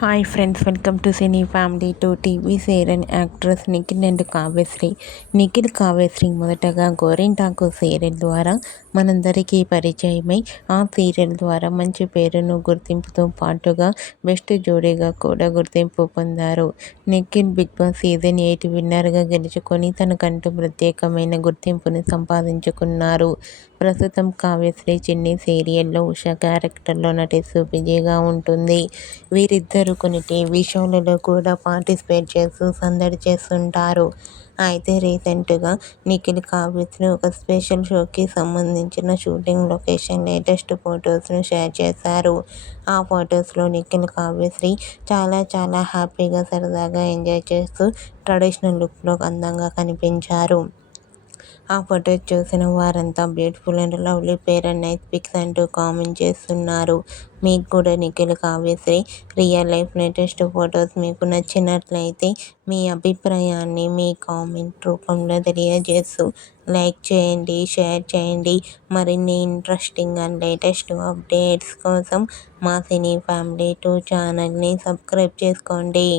Hi friends, welcome to cine family. TV serial actress Nikhil and Kavyasri. Nikhil Kavyasri మొదటగా గోరింటాకు serial ద్వారా మనందరికీ పరిచయమై ఆ సీరియల్ ద్వారా మంచి పేరును గుర్తింపుతో పాటుగా బెస్ట్ జోడీగా కూడా గుర్తింపు పొందారు. నిఖిల్ బిగ్ బాస్ సీజన్ 8 విన్నర్గా గెలుచుకొని తనకంటూ ప్రత్యేకమైన గుర్తింపుని సంపాదించుకున్నారు. ప్రస్తుతం కావ్యశ్రీ చిన్ని సీరియల్లో ఉషా క్యారెక్టర్లో నటిస్తూ బిజీగా ఉంటుంది. వీరిద్దరూ కొన్ని టీవీ షోలలో కూడా పార్టిసిపేట్ చేస్తూ సందడి చేస్తుంటారు. అయితే రీసెంట్గా నిఖిల్ కావ్యశ్రీ ఒక స్పెషల్ షోకి సంబంధించిన షూటింగ్ లొకేషన్ లేటెస్ట్ ఫొటోస్ను షేర్ చేశారు. ఆ ఫొటోస్లో నిఖిల్ కావ్యశ్రీ చాలా హ్యాపీగా సరదాగా ఎంజాయ్ చేస్తూ ట్రెడిషనల్ లుక్లో అందంగా కనిపించారు. ఆ ఫొటోస్ చూసిన వారంతా beautiful and lovely pair and nice pics అంటూ కామెంట్ చేస్తున్నారు. మీకు కూడా Nikhil Kavyasri real life latest photos మీకు నచ్చినట్లయితే మీ అభిప్రాయాన్ని మీ కామెంట్ రూపంలో తెలియజేస్తూ లైక్ చేయండి, షేర్ చేయండి. మరిన్ని ఇంట్రెస్టింగ్ అండ్ లేటెస్ట్ అప్డేట్స్ కోసం మా సినీ ఫ్యామిలీ 2 ఛానల్ని సబ్స్క్రైబ్ చేసుకోండి.